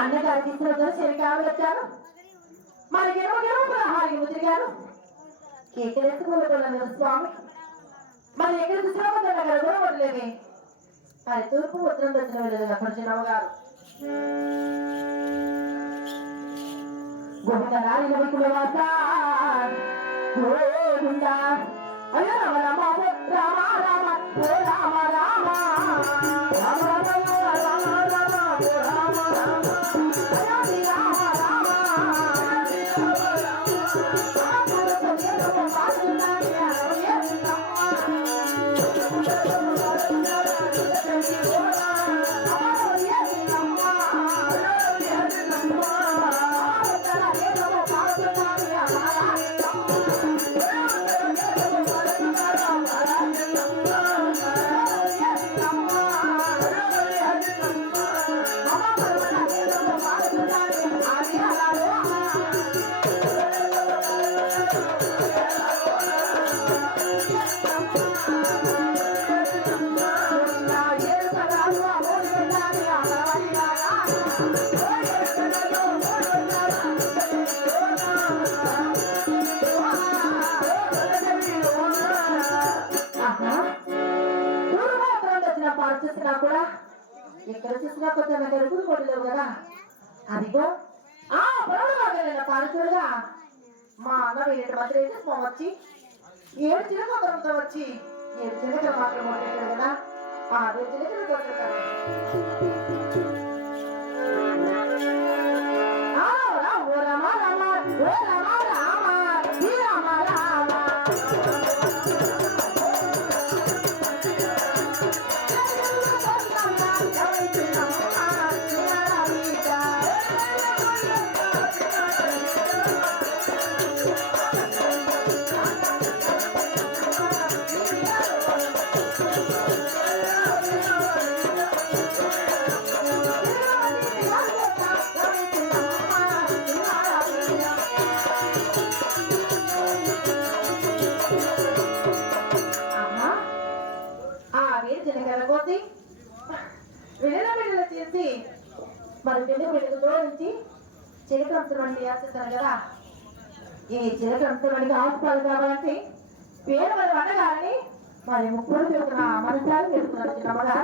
అన్నగారు తీసుకున్న శనికాయలు వచ్చాను మరి హాయి తిరిగాను కేకలేసుకున్న స్వామి మరి ఎక్కడ చూసినా గొడవలేవి మరి తూర్పు ఉత్తరం దర్శనం వెళ్ళదు అక్కడ చిన్నమ్మగారు అయ్యో రామ రామ రామ రామ రామ చూసినా కూడా ఎక్కడ చూసినా కొంచెం ఎరుగులు కొట్టలేవు కదా అదిగో ఆ పొరవగా పాలచూడుగా మా అన్న వీళ్ళ మధ్య అయితే వచ్చి 7 చిలకలతో వచ్చి 7 చిలకలు మాత్రం కొట్టాడు కదా ఆ 7 చిలకలు కొట్టాడు ఓ రామ రామ ఓ రామ రామ శ్రీ రామ రామ విడల చేసి మరి వెలుగులో నుంచి చిలకంతుడి చేస్తారు కదా ఈ చిలకంతుడికి హాస్పిటల్ కావాలంటే పేరు మరి వండగాలని మరి ముక్కుడు పెడుతున్న మనసాలు పెడుతున్నారు చిన్నమ్మగా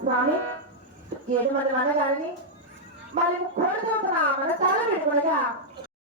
స్వామి 7 మంది మనగాడిని మరి కోరుతున్నా మన తల పెట్టుకునగా